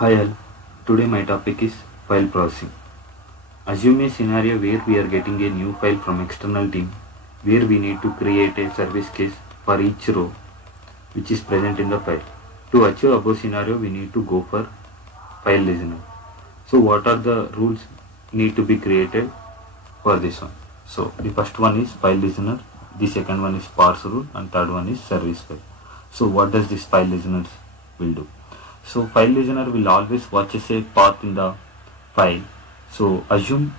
Hi all, today my topic is file processing. Assume a scenario where we are getting a new file from external team where we need to create a service case for each row which is present in the file. To achieve above scenario we need to go for file listener. So what are the rules need to be created for this one? So the first one is file listener, the second one is parse rule, and third one is service file. So what does this file listener will do? So file listener will always watches a path in the file. So assume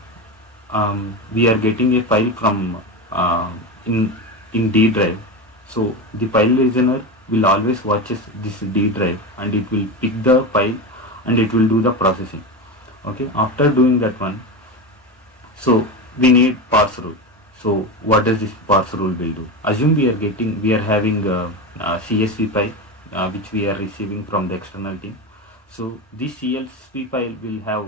we are getting a file from uh, in D drive. So the file listener will always watches this D drive and it will pick the file and it will do the processing. Okay, after doing that one, so we need parse rule. So what does this parse rule will do? Assume we are having CSV file which we are receiving from the external team. So this CSV file will have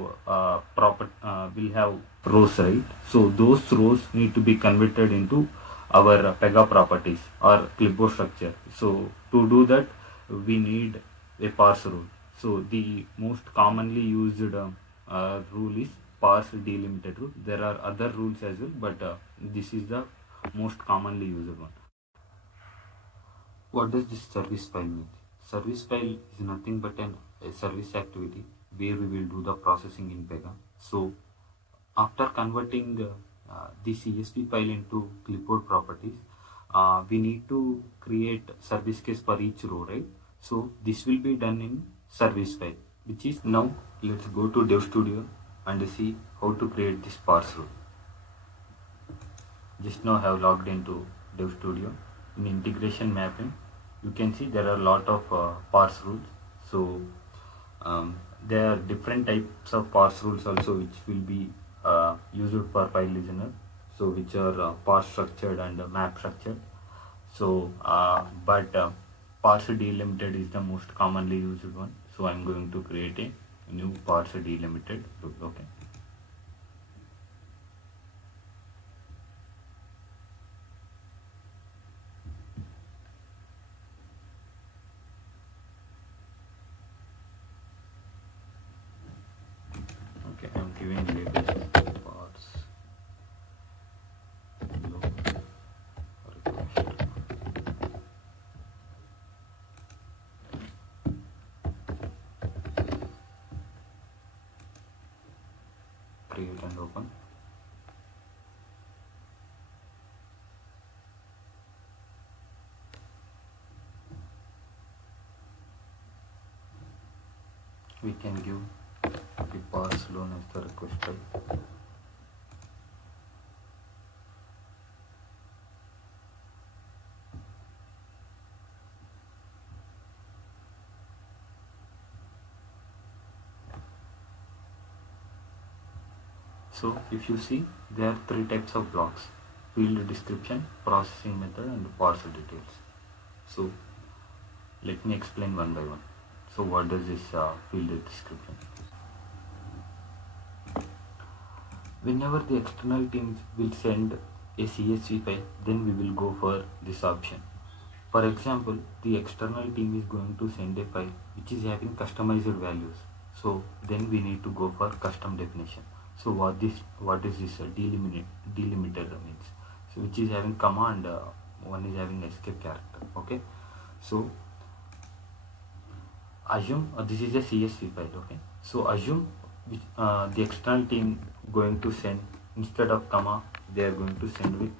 will have rows, right? So those rows need to be converted into our Pega properties or clipboard structure. So to do that, we need a parse rule. So the most commonly used rule is Parse Delimited rule. There are other rules as well, but this is the most commonly used one. What does this service file mean? Service file is nothing but a service activity where we will do the processing in Pega. So after converting the CSV file into clipboard properties, we need to create service case for each row, right? So this will be done in service file, which is now let's go to Dev Studio and see how to create this parse rule. Just now I have logged into Dev Studio. In integration mapping, you can see there are a lot of parse rules. So there are different types of parse rules also which will be used for file listener. So which are parse structured and map structured. So parse delimited is the most commonly used one. So I am going to create a new parse delimited rule. Okay. Okay, I am giving label parts below request. Create and open. We can give the parse loan as the request type. So if you see, there are three types of blocks: field description, processing method, and parse details. So let me explain one by one. So what does this field description? Whenever the external teams will send a CSV file, then we will go for this option. For example, the external team is going to send a file which is having customized values. So then we need to go for custom definition. So what is this delimiter means? So which is having comma and one is having escape character. Okay. So assume this is a CSV file. Okay. So assume the external team going to send, instead of comma they are going to send with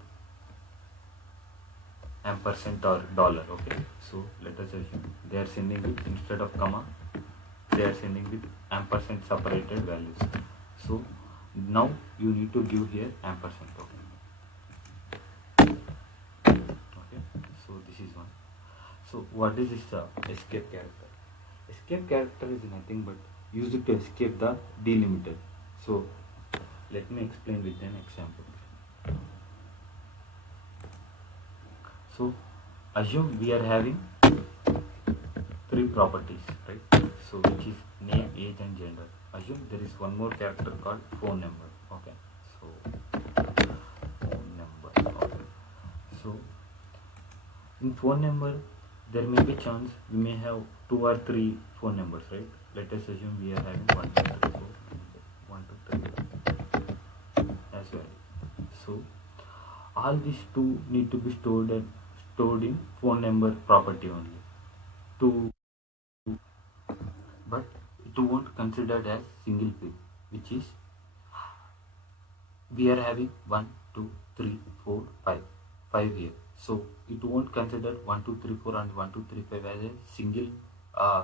ampersand or dollar. Okay, so let us assume they are sending with, instead of comma they are sending with ampersand separated values. So now you need to give here ampersand. Okay, so this is one. So what is this escape character? Escape character is nothing but used to escape the delimiter. So let me explain with an example. So assume we are having three properties, right? So which is name, age, and gender. Assume there is one more character called phone number. Okay, so phone number. Okay, so in phone number there may be chance we may have two or three phone numbers, right? let us assume we are having 1 2 3 4 1 2 3 as well. So all these two need to be stored in phone number property only. To but it won't considered as single field, which is we are having 1 2 3 4 5 5 here, so it won't consider 1 2 3 4 and 1 2 3 5 as a single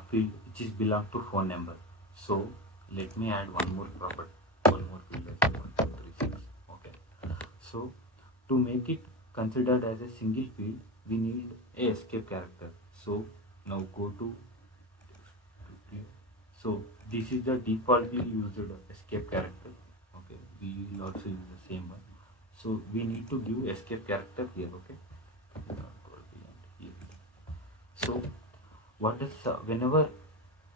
field which is belong to phone number. So let me add one more field as 1 2 3 6. Okay, so to make it considered as a single field we need a escape character. So now go to so this is the defaultly used escape character. Okay, we will also use the same one. So we need to give escape character here. Okay, so what is whenever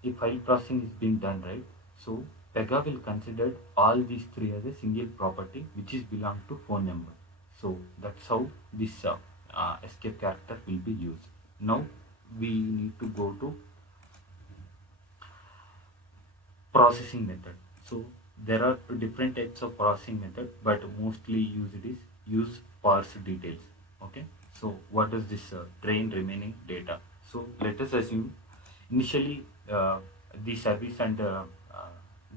a file processing is being done, right? So Pega will consider all these three as a single property which is belong to phone number. So that's how this escape character will be used. Now we need to go to processing method. So there are different types of processing method, but mostly used is use parse details. Okay, so what is this train remaining data? So let us assume initially the service and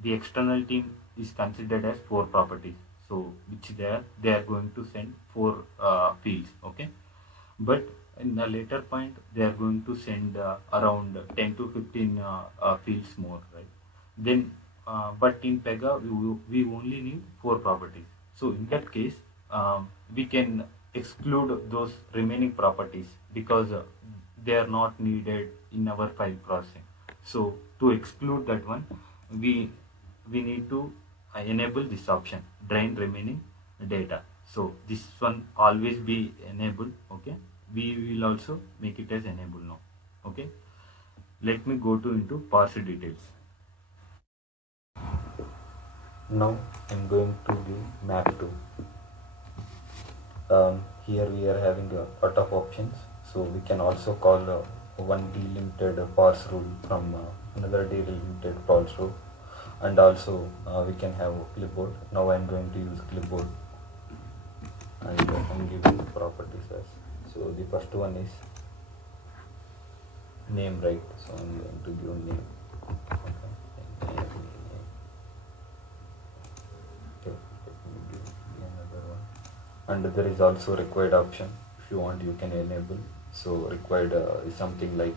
the external team is considered as four properties, so which they are going to send four fields. Okay, but in a later point they are going to send around 10 to 15 fields more, right? Then but in Pega we only need four properties. So in that case we can exclude those remaining properties because they are not needed in our file processing. So to exclude that one we need to enable this option, drain remaining data. So this one always be enabled. Okay, we will also make it as enable now. Okay, let me go to into parse details. Now I'm going to give map to. Here we are having a lot of options, so we can also call one delimited parse rule from another delimited parse rule, and also we can have clipboard. Now I'm going to use clipboard, and I'm giving properties as. So the first one is name, right? So I'm going to give name. Okay, name. Okay, let me give another one. And there is also required option. If you want, you can enable. So required is something like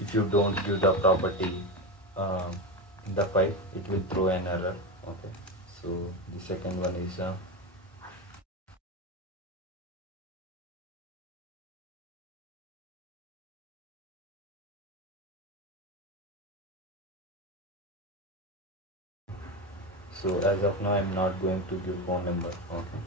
if you don't give the property in the file, it will throw an error. Okay, so the second one is so as of now I'm not going to give phone number. Okay,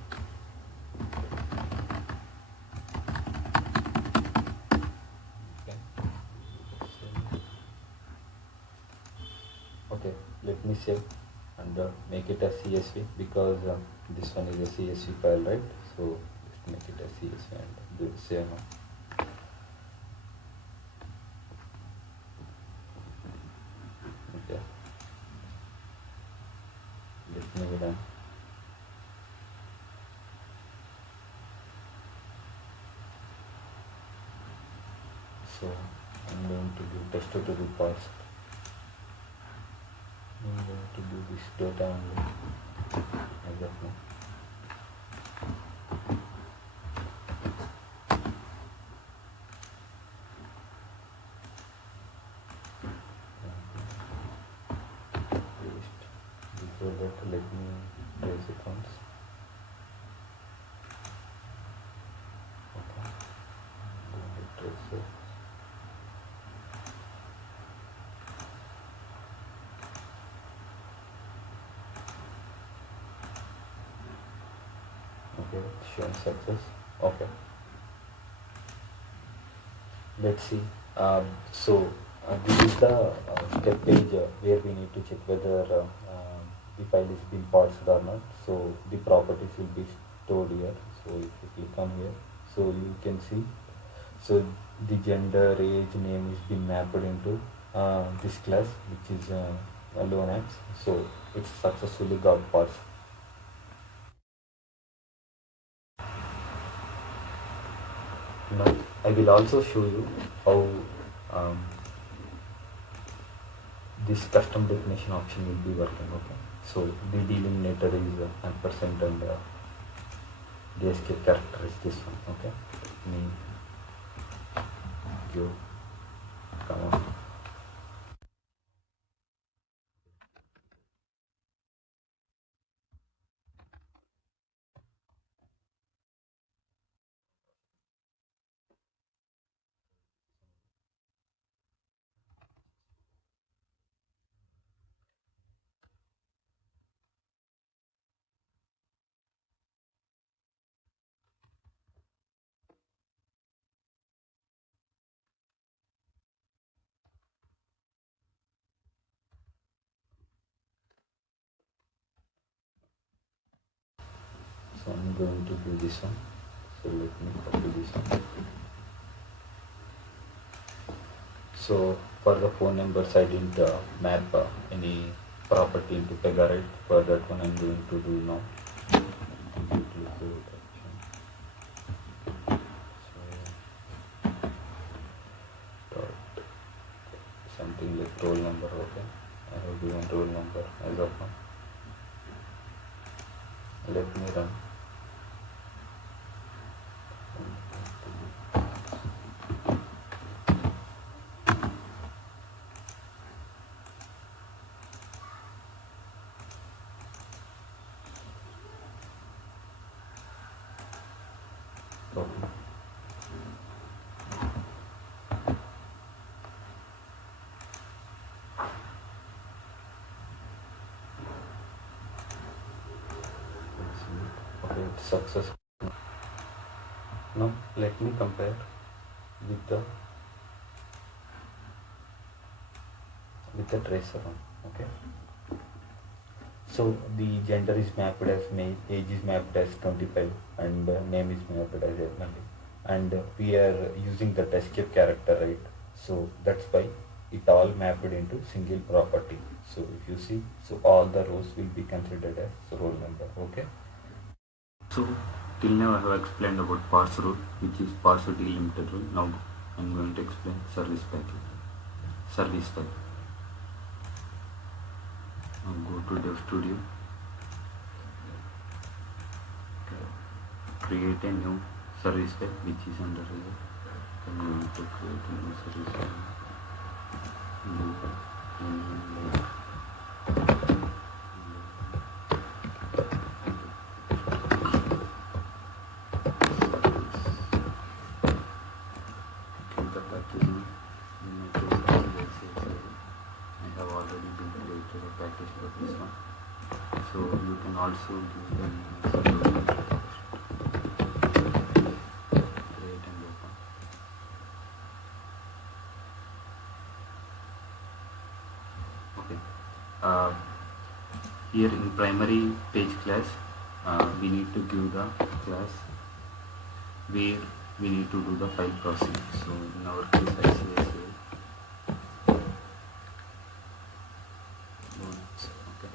okay, let me save and make it as CSV because this one is a CSV file, right? So let's make it as CSV and do save now. Okay, let me run. So I'm going to do test to be parsed. I'm going to do this data only as of now. Before that, let me trace it once. Okay, I'm going to trace it. Okay, shown success. Okay, let's see. So this is the step page where we need to check whether the file is being parsed or not. So the properties will be stored here. So if you click on here, so you can see. So the gender, age, name is being mapped into this class, which is loan apps. So it's successfully got parsed. Now I will also show you how um, this custom definition option will be working. Okay, so the delimiter is ampersand and the escape character is this one. Okay, me you come on. So I'm going to do this one. So let me copy this one. So for the phone numbers, I didn't map any property into Pega, right? For that one, I'm going to do now. Completely code action. So dot something like roll number. Okay, I have given roll number as of now. Let me run. Okay. Okay, it's successful. Now let me compare with the tracer one. Okay. So the gender is mapped as male, age is mapped as 25, and name is mapped as Emily. And we are using the escape character, right? So that's why it all mapped into single property. So if you see, so all the rows will be considered as roll number. Okay. So till now I have explained about parse rule, which is parse delimited rule. Now I'm going to explain service package, service file. Now go to Dev Studio, create a new service file which is under here. I'm going to create a new service file. So you can also give them create and open. Okay. Here in primary page class, we need to give the class where we need to do the file processing. So in our case, ICSA. Okay.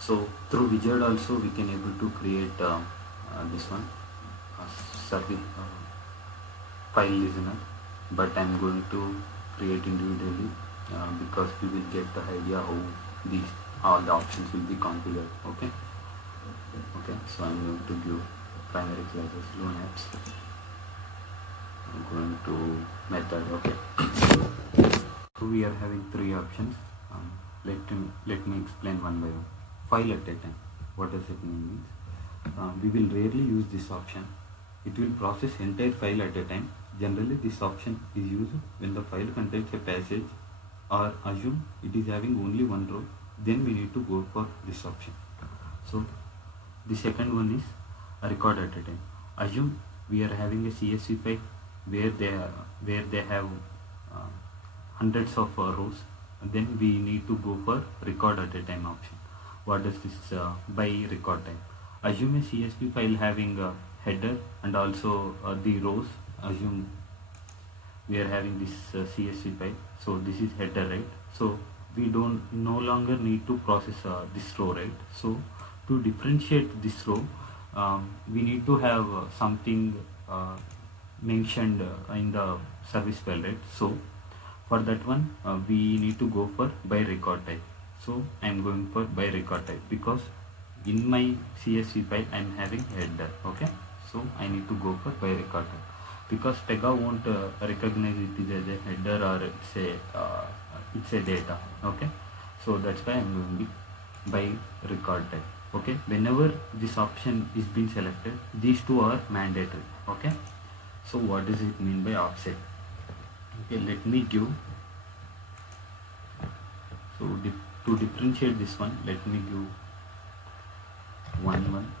So through wizard also we can able to create this one service file listener, but I'm going to create individually because we will get the idea how these all the options will be configured. Okay. Okay. So I'm going to give primary classes loan apps. I'm going to method. Okay. So we are having three options. Let me explain one by one. File at a time. What does it mean? We will rarely use this option. It will process entire file at a time. Generally, this option is used when the file contains a passage or assume it is having only one row. Then we need to go for this option. So the second one is a record at a time. Assume we are having a CSV file where they have hundreds of rows. Then we need to go for record at a time option. What does this by record time? Assume a CSV file having a header and also the rows. Assume we are having this CSV file. So this is header, right? So we don't no longer need to process this row, right? So to differentiate this row, we need to have something mentioned in the service file, right? So for that one, we need to go for by record type. So I am going for by record type because in my CSV file I am having header. Okay, so I need to go for by record type because Pega won't recognize it is as a header or it's a data. Okay, so that's why I am going it by record type. Okay, whenever this option is being selected, these two are mandatory. Okay, so what does it mean by offset? Okay, let me give. So to differentiate this one, let me give 1 1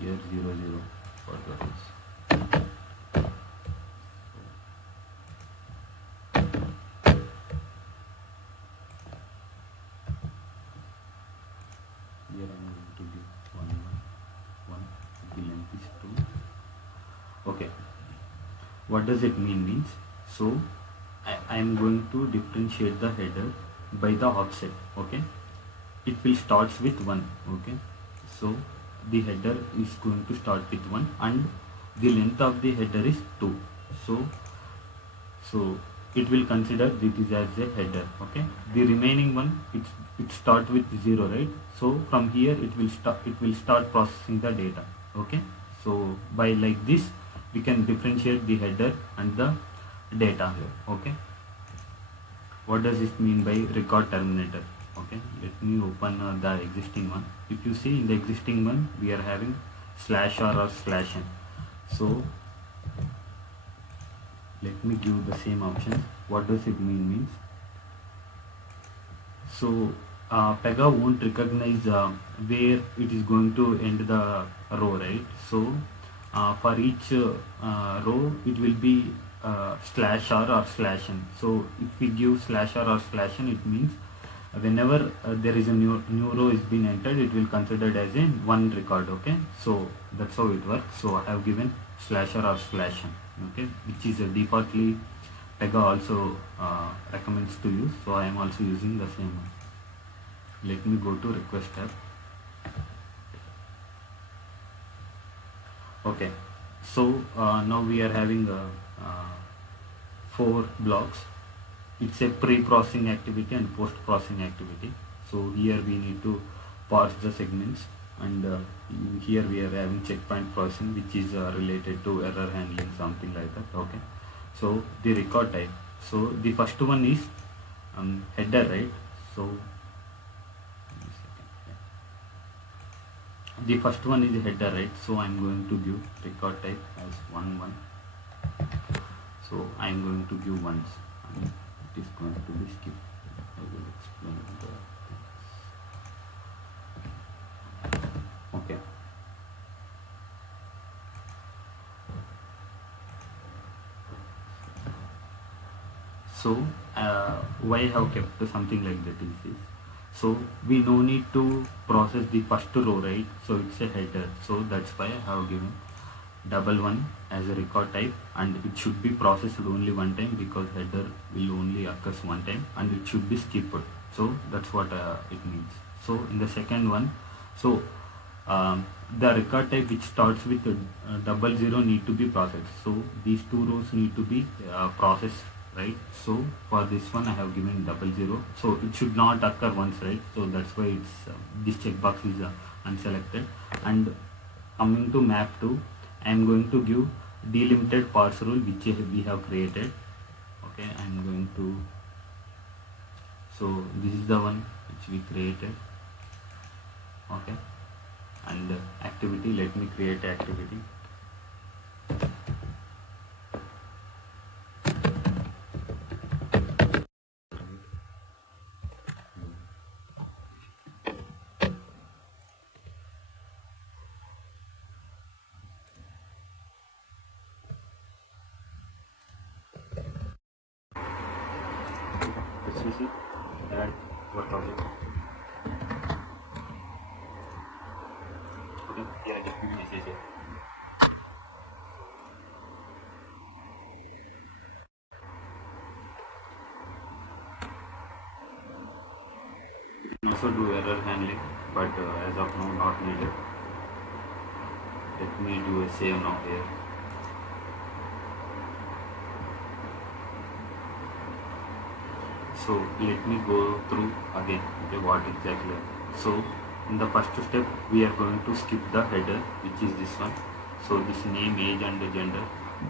here 0 0 for the rows. Here I am going to give 1 1 1. The length is 2. Okay, what does it means? So I am going to differentiate the header by the offset. Okay, it will starts with 1. Okay, so the header is going to start with 1 and the length of the header is 2. So it will consider this as a header. Okay, the remaining one it start with 0, right? So from here it will start processing the data. Okay, so by like this we can differentiate the header and the data here. Okay, what does it mean by record terminator? Okay, let me open the existing one. If you see in the existing one we are having /r or /n. So let me give the same option. What does it means? So Pega won't recognize where it is going to end the row, right? So for each row it will be /r or /n. So if we give /r or /n, it means whenever there is a new row is being entered, it will considered as in one record. Okay, so that's how it works. So I have given /r or /n. Okay, which is defaultly Pega also recommends to use. So I am also using the same one. Let me go to request tab. Okay, so now we are having 4 blocks. It's a pre-processing activity and post-processing activity. So here we need to parse the segments, and here we are having checkpoint processing, which is related to error handling, something like that. Okay, so the record type. So the first one is header, right? So the first one is header, right? So I'm going to give record type as 1 1. So I'm going to give ones, and it is going to be skipped. I will explain the things. Okay. So why I have kept something like that is so we no need to process the first row, right? So it's a header, so that's why I have given 1 1 as a record type, and it should be processed only one time because header will only occurs one time, and it should be skipped. So that's what it means. So in the second one, so the record type which starts with 00 need to be processed. So these 2 rows need to be processed, right? So for this one I have given 00. So it should not occur once, right? So that's why it's this checkbox is unselected. And coming to map 2, I am going to give delimited parse rule which we have created. Okay, I am going to, so this is the one which we created. Okay, and activity, let me create activity. This is it. Add what object. Okay, here I just give message here. Also do error handling, but as of now not needed. Let me do a save now here. So let me go through again, okay, what exactly. So in the first step we are going to skip the header, which is this one. So this name, age and gender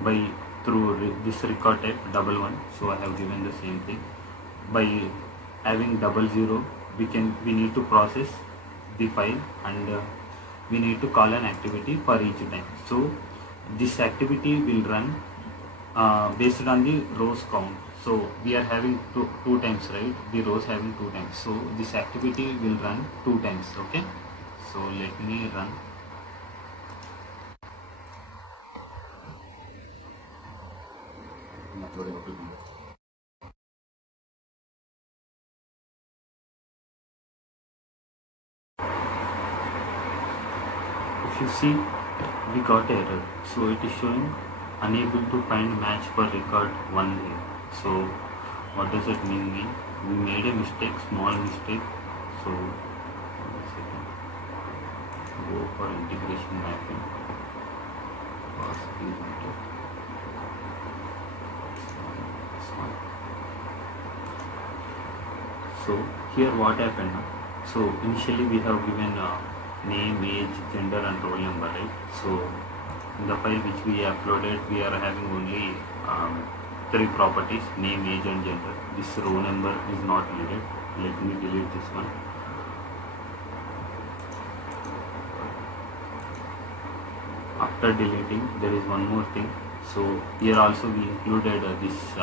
by through this record type double one. So I have given the same thing. By having 00 we need to process the file, and we need to call an activity for each time. So this activity will run based on the rows count. So we are having two times, right? The rows having two times. So this activity will run two times. Okay. So let me run. If you see, we got error. So it is showing unable to find match for record 1 here. So what does it mean? We made a mistake, small mistake. So one second. Go for integration mapping. Parse Delimited. So here what happened? So initially we have given name, age, gender and roll number, right? So in the file which we uploaded, we are having only three properties: name, age and gender. This row number is not needed. Let me delete this one. After deleting, there is one more thing. So here also we included this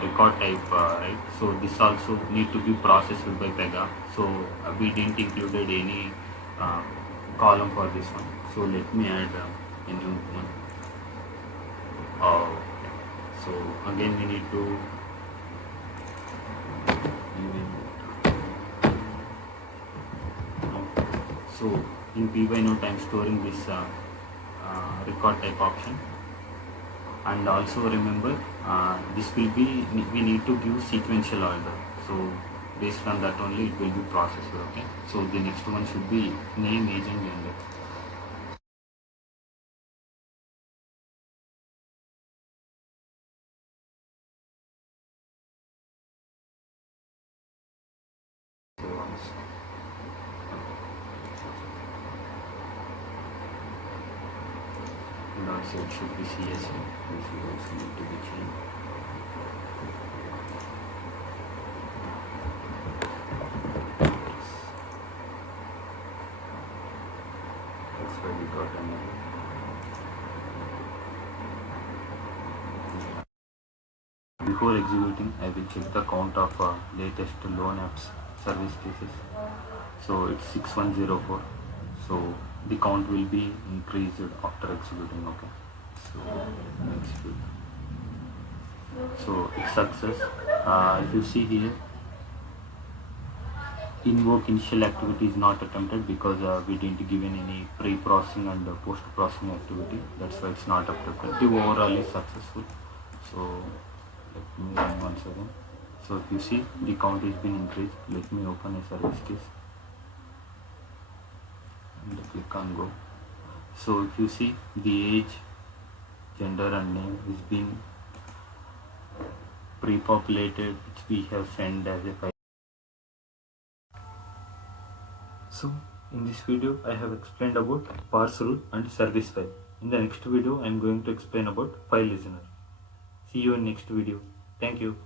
record type, right? So this also need to be processed by Pega. So we didn't included any column for this one. So let me add a new one. Okay. So again we need to so in py note I am storing this record type option. And also remember, this will be, we need to give sequential order. So based on that only it will be processed. Okay. So the next one should be name, age and gender. And also it should be CSV, which will also need to be changed. That's why we got an error. Before executing, I will check the count of latest loan apps service cases. So it's 6104. So the count will be increased after executing. Okay. So execute. So it's success. If you see here, invoke initial activity is not attempted because we didn't give in any pre-processing and post-processing activity. That's why it's not attempted. The overall is successful. So let me run once again. So if you see, the count has been increased. Let me open a service case and click on go. So if you see, the age, gender and name is being pre-populated, which we have sent as a file. So in this video I have explained about parse rule and service file. In the next video I am going to explain about file listener. See you in next video. Thank you.